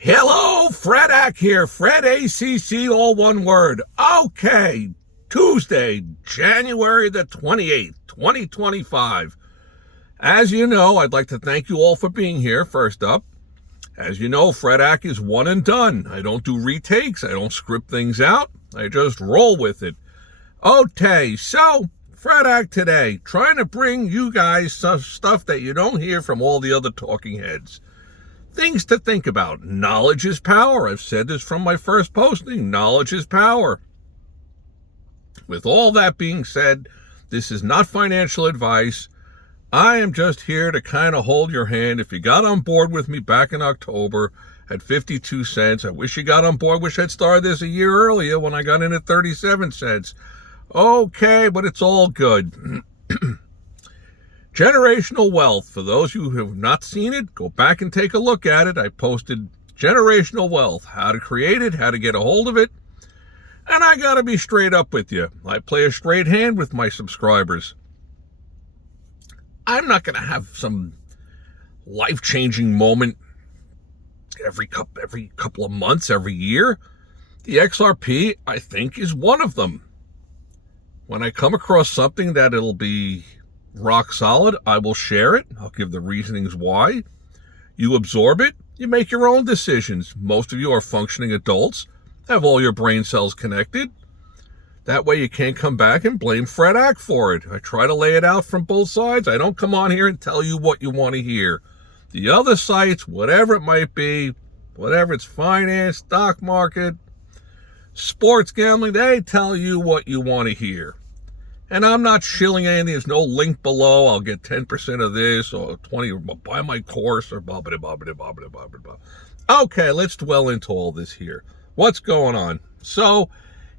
Hello, Fred Ack here. Fred ACC, all one word. Okay, Tuesday, January the 28th, 2025. As you know, I'd like to thank you all for being here. First up, as you know, Fred Ack is one and done. I don't do retakes. I don't script things out. I just roll with it. Okay, so Fred Ack today, trying to bring you guys some stuff that you don't hear from all the other talking heads. Things to think about. Knowledge is power. I've said this from my first posting. Knowledge is power. With all that being said, this is not financial advice. I am just here to kind of hold your hand. If you got on board with me back in October at 52 cents, I wish you got on board. Wish I'd started this a year earlier when I got in at 37 cents. Okay, but it's all good. Generational wealth. For those of you who have not seen it, go back and take a look at it. I posted generational wealth, how to create it, how to get a hold of it. And I got to be straight up with you. I play a straight hand with my subscribers. I'm not going to have some life-changing moment every couple of months, every year. The XRP, I think, is one of them. When I come across something that it'll be rock solid, I will share it. I'll give the reasonings why. You absorb it. You make your own decisions. Most of you are functioning adults, have all your brain cells connected. That way you can't come back and blame Fred Ack for it. I try to lay it out from both sides. I don't come on here and tell you what you want to hear. The other sites, whatever it might be, whatever it's finance, stock market, sports gambling, they tell you what you want to hear. And I'm not shilling anything. There's no link below. I'll get 10% of this or 20 or buy my course or blah, blah, blah, blah, blah, blah, blah, blah. Okay, let's dwell into all this here. What's going on? So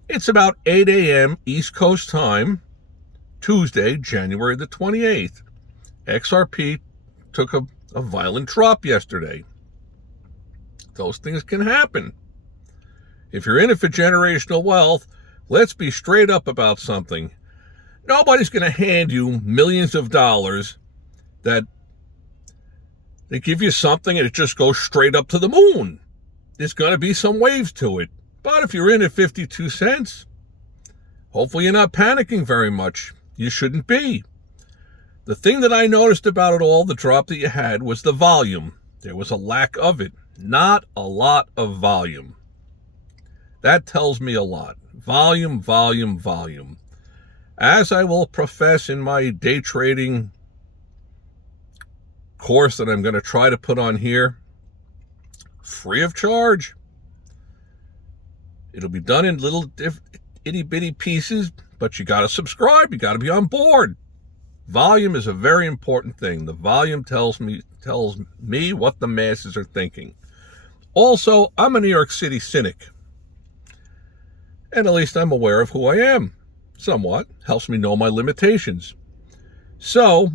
it's about 8 a.m. East Coast time, Tuesday, January the 28th. XRP took a violent drop yesterday. Those things can happen. If you're in it for generational wealth, let's be straight up about something. Nobody's going to hand you millions of dollars that they give you something and it just goes straight up to the moon. There's going to be some waves to it. But if you're in at 52 cents, hopefully you're not panicking very much. You shouldn't be. The thing that I noticed about it all, the drop that you had, was the volume. There was a lack of it. Not a lot of volume. That tells me a lot. Volume, volume, volume. As I will profess in my day trading course that I'm going to try to put on here, free of charge. It'll be done in little itty-bitty pieces, but you got to subscribe. You got to be on board. Volume is a very important thing. The volume tells me what the masses are thinking. Also, I'm a New York City cynic, and at least I'm aware of who I am. Somewhat helps me know my limitations. So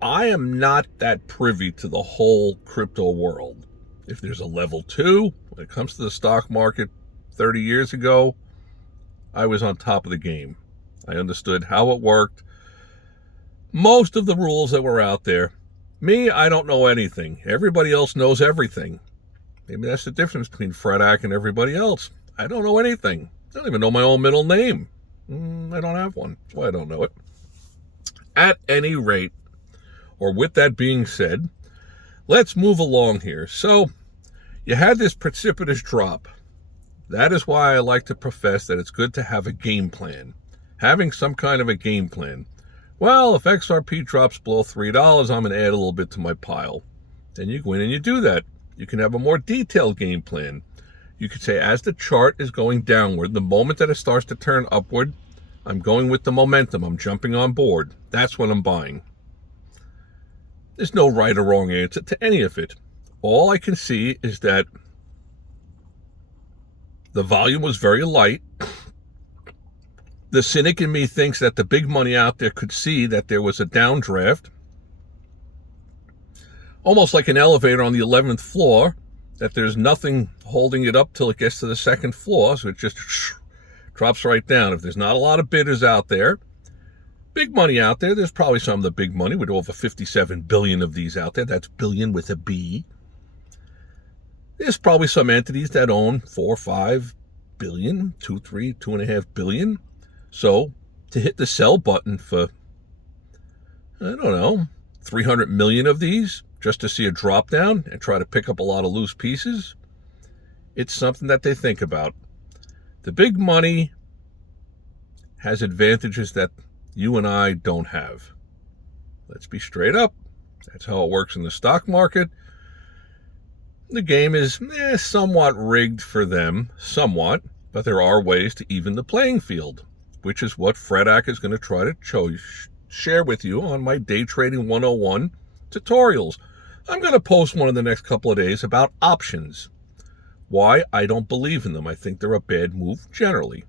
I am not that privy to the whole crypto world. If there's a level 2 when it comes to the stock market 30 years ago, I was on top of the game. I understood how it worked. Most of the rules that were out there. Me, I don't know anything. Everybody else knows everything. Maybe that's the difference between Fred Ack and everybody else. I don't know anything. I don't even know my own middle name. I don't have one. That's why I don't know it. At any rate, or with that being said, let's move along here. So you had this precipitous drop. That is why I like to profess that it's good to have a game plan. Having some kind of a game plan. Well, if XRP drops below $3, I'm going to add a little bit to my pile. Then you go in and you do that. You can have a more detailed game plan. You could say, as the chart is going downward, the moment that it starts to turn upward, I'm going with the momentum. I'm jumping on board. That's when I'm buying. There's no right or wrong answer to any of it. All I can see is that the volume was very light. The cynic in me thinks that the big money out there could see that there was a downdraft. Almost like an elevator on the 11th floor. That there's nothing holding it up till it gets to the second floor, so it just drops right down. If there's not a lot of bidders out there, big money out there, there's probably some of the big money, with over 57 billion of these out there. That's billion with a B. There's probably some entities that own 4 or 5 billion, 2, 3, 2.5 billion. So to hit the sell button for, I don't know, 300 million of these just to see a drop down and try to pick up a lot of loose pieces, it's something that they think about. The big money has advantages that you and I don't have. Let's be straight up. That's how it works in the stock market. The game is somewhat rigged for them, somewhat, but there are ways to even the playing field, which is what Fredak is going to try to share with you on my Day Trading 101 tutorials. I'm going to post one in the next couple of days about options. Why? I don't believe in them. I think they're a bad move generally.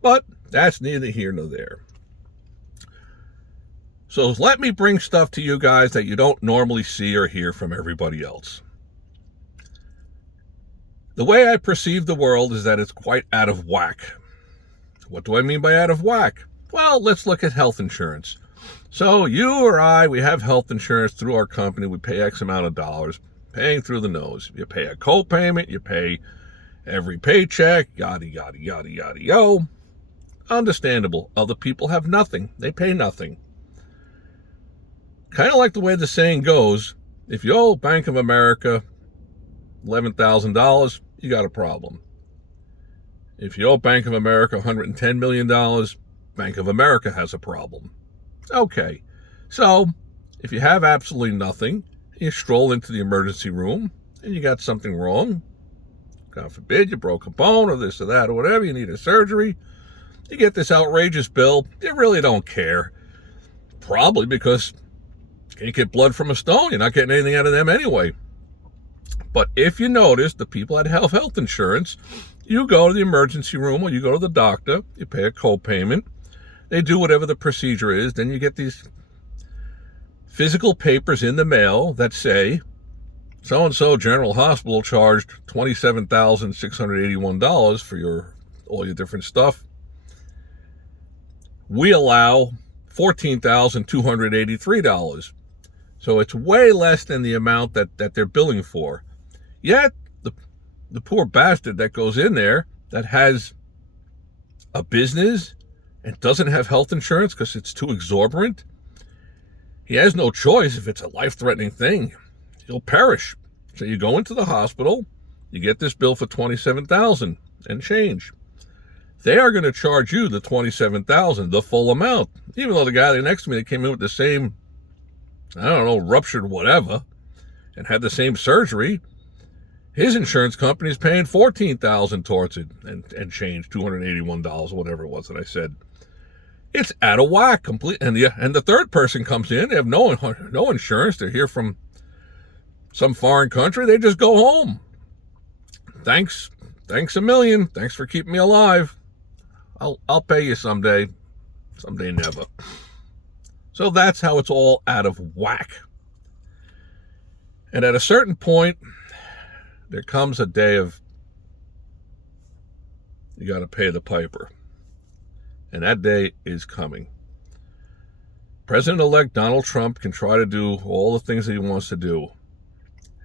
But that's neither here nor there. So let me bring stuff to you guys that you don't normally see or hear from everybody else. The way I perceive the world is that it's quite out of whack. What do I mean by out of whack? Well, let's look at health insurance. So you or I, we have health insurance through our company. We pay X amount of dollars, paying through the nose. You pay a co-payment, you pay every paycheck, yada, yada, yada, yada, yo. Understandable. Other people have nothing. They pay nothing. Kind of like the way the saying goes, if you owe Bank of America $11,000, you got a problem. If you owe Bank of America $110 million, Bank of America has a problem. Okay, so if you have absolutely nothing, you stroll into the emergency room and you got something wrong, God forbid you broke a bone or this or that or whatever, you need a surgery, you get this outrageous bill, you really don't care. Probably because you can't get blood from a stone, you're not getting anything out of them anyway. But if you notice, the people that have health insurance, you go to the emergency room or you go to the doctor, you pay a co-payment, they do whatever the procedure is, then you get these physical papers in the mail that say, so-and-so General Hospital charged $27,681 for all your different stuff. We allow $14,283. So it's way less than the amount that they're billing for. Yet, the poor bastard that goes in there that has a business and doesn't have health insurance because it's too exorbitant, he has no choice. If it's a life-threatening thing, he'll perish. So you go into the hospital, you get this bill for $27,000 and change. They are going to charge you the $27,000, the full amount, even though the guy next to me that came in with the same, I don't know, ruptured whatever, and had the same surgery, his insurance company is paying $14,000 towards it and change, $281, whatever it was that I said. It's out of whack, complete. And the third person comes in, they have no insurance, they're here from some foreign country, they just go home. Thanks a million, thanks for keeping me alive. I'll pay you someday never. So that's how it's all out of whack. And at a certain point, there comes a day of you got to pay the piper. And that day is coming. President-elect Donald Trump can try to do all the things that he wants to do.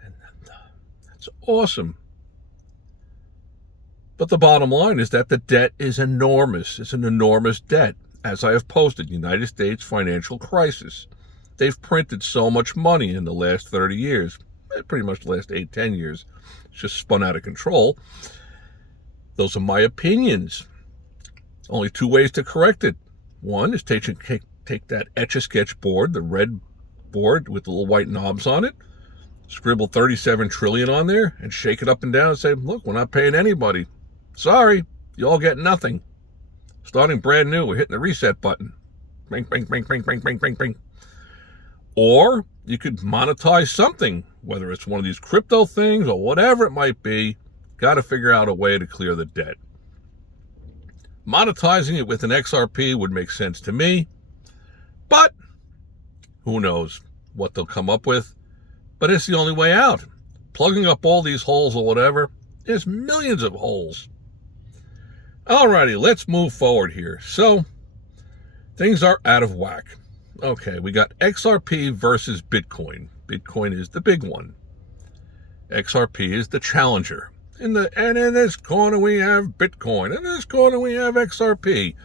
And that's awesome. But the bottom line is that the debt is enormous. It's an enormous debt. As I have posted, United States financial crisis. They've printed so much money in the last 30 years. Pretty much the last 8-10 years. It's just spun out of control. Those are my opinions. Only two ways to correct it. One is take that Etch-a-Sketch board, the red board with the little white knobs on it, scribble 37 trillion on there, and shake it up and down and say, look, we're not paying anybody. Sorry, you all get nothing. Starting brand new, we're hitting the reset button. Bing, bing, bing, bing, bing, bing, bing, bing. Or you could monetize something, whether it's one of these crypto things or whatever it might be. Got to figure out a way to clear the debt. Monetizing it with an XRP would make sense to me, but who knows what they'll come up with. But it's the only way out. Plugging up all these holes or whatever, there's millions of holes. Alrighty, let's move forward here. So, things are out of whack. Okay, we got XRP versus Bitcoin. Bitcoin is the big one. XRP is the challenger. And in this corner we have Bitcoin. In this corner we have XRP.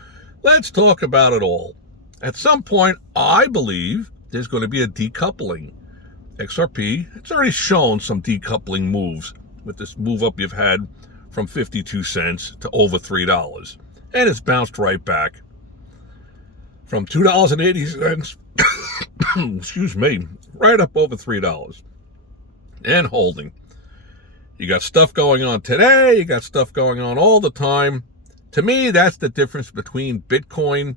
Let's talk about it all. At some point, I believe there's going to be a decoupling. XRP, it's already shown some decoupling moves with this move up you've had from 52 cents to over $3. And it's bounced right back from $2.80, excuse me, right up over $3 and holding. You got stuff going on today, you got stuff going on all the time. To me, that's the difference between Bitcoin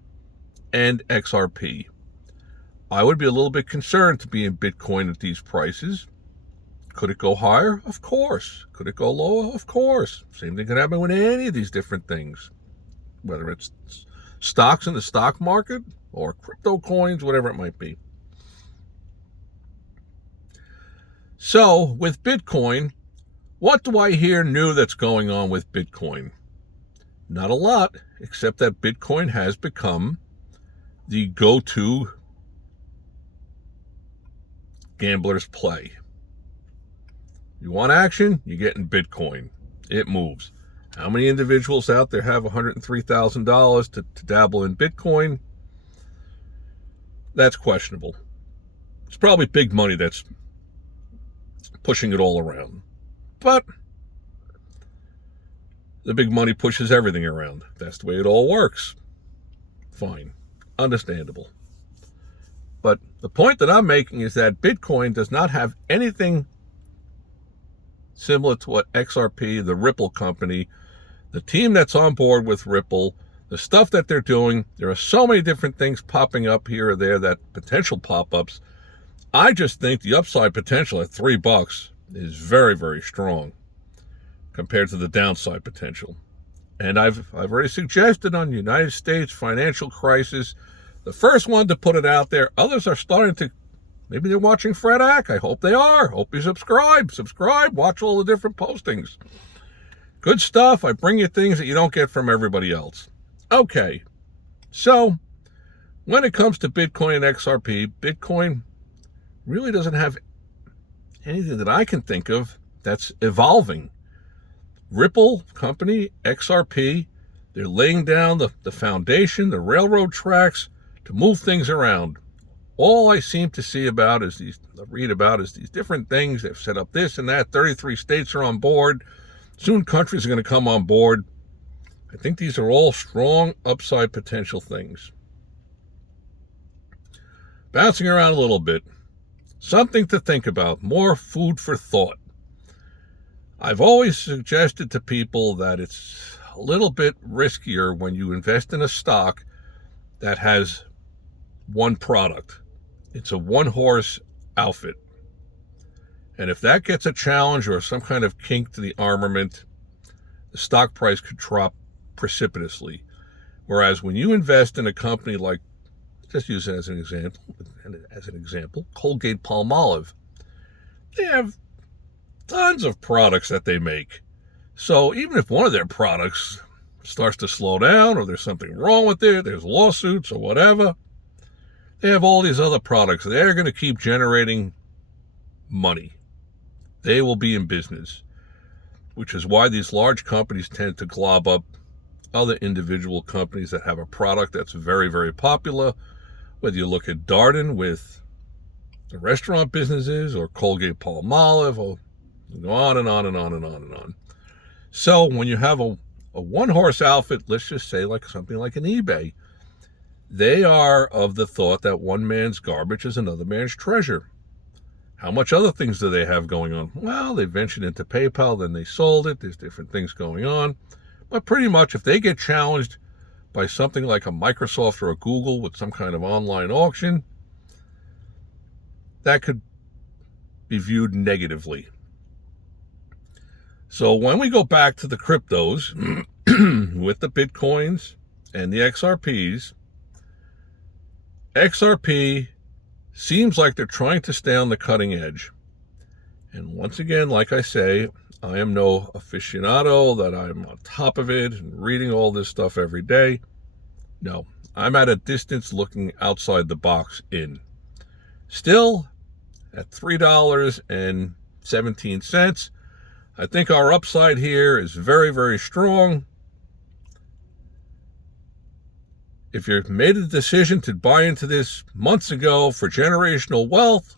and XRP. I would be a little bit concerned to be in Bitcoin at these prices. Could it go higher? Of course. Could it go lower? Of course. Same thing could happen with any of these different things, whether it's stocks in the stock market or crypto coins, whatever it might be. So with Bitcoin, what do I hear new that's going on with Bitcoin? Not a lot, except that Bitcoin has become the go-to gambler's play. You want action? You get in Bitcoin. It moves. How many individuals out there have $103,000 to dabble in Bitcoin? That's questionable. It's probably big money that's pushing it all around. But the big money pushes everything around. That's the way it all works. Fine. Understandable. But the point that I'm making is that Bitcoin does not have anything similar to what XRP, the Ripple company, the team that's on board with Ripple, the stuff that they're doing. There are so many different things popping up here or there, that potential pop-ups. I just think the upside potential at $3 is very, very strong compared to the downside potential. And I've already suggested on United States financial crisis, the first one to put it out there. Others are starting to, maybe they're watching Fred Ack. I hope they are. Hope you subscribe, watch all the different postings. Good stuff. I bring you things that you don't get from everybody else. Okay, so when it comes to Bitcoin and XRP, Bitcoin really doesn't have anything that I can think of that's evolving. Ripple company, XRP, they're laying down the foundation, the railroad tracks to move things around. All I seem to see about is read about these different things. They've set up this and that. 33 states are on board. Soon countries are going to come on board. I think these are all strong upside potential things. Bouncing around a little bit. Something to think about. More food for thought. I've always suggested to people that it's a little bit riskier when you invest in a stock that has one product. It's a one-horse outfit. And if that gets a challenge or some kind of kink to the armament, the stock price could drop precipitously. Whereas when you invest in a company like, just use it as an example, Colgate-Palmolive, they have tons of products that they make. So even if one of their products starts to slow down or there's something wrong with it, there's lawsuits or whatever, they have all these other products. They're going to keep generating money. They will be in business, which is why these large companies tend to glob up other individual companies that have a product that's very, very popular. Whether you look at Darden with the restaurant businesses or Colgate-Palmolive, or go on and on and on and on and on. So when you have a one-horse outfit, let's just say like something like an eBay, they are of the thought that one man's garbage is another man's treasure. How much other things do they have going on? Well, they ventured into PayPal, then they sold it. There's different things going on. But pretty much if they get challenged by something like a Microsoft or a Google with some kind of online auction, that could be viewed negatively. So when we go back to the cryptos with the Bitcoins and the XRPs, XRP seems like they're trying to stay on the cutting edge. And once again, like I say, I am no aficionado that I'm on top of it and reading all this stuff every day. No, I'm at a distance looking outside the box in. Still, at $3.50 17 cents. I think our upside here is very, very strong. If you've made a decision to buy into this months ago for generational wealth,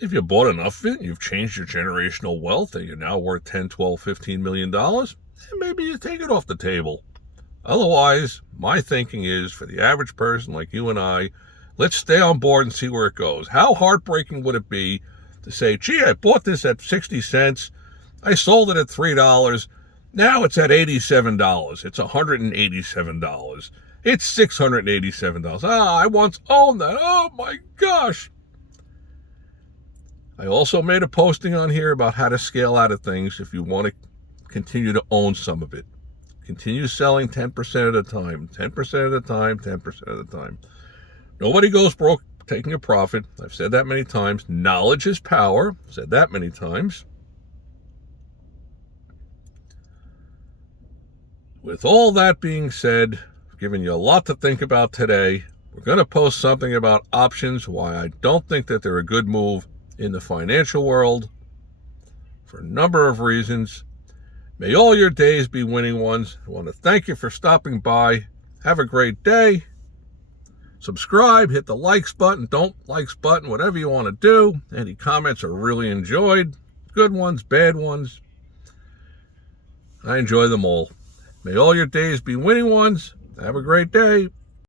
if you bought enough of it, you've changed your generational wealth, and you're now worth 10, 12, $15 million, maybe you take it off the table. Otherwise, my thinking is, for the average person like you and I, let's stay on board and see where it goes. How heartbreaking would it be to say, gee, I bought this at 60 cents, I sold it at $3, now it's at $87, it's $187, it's $687. I once owned that, oh my gosh. I also made a posting on here about how to scale out of things if you want to continue to own some of it. Continue selling 10% at a time, 10% at a time, 10% at a time. Nobody goes broke taking a profit. I've said that many times. Knowledge is power. I've said that many times. With all that being said, I've given you a lot to think about today. We're going to post something about options, why I don't think that they're a good move in the financial world for a number of reasons. May all your days be winning ones. I want to thank you for stopping by. Have a great day. Subscribe, hit the likes button, don't likes button, whatever you want to do. Any comments are really enjoyed. Good ones, bad ones. I enjoy them all. May all your days be winning ones. Have a great day.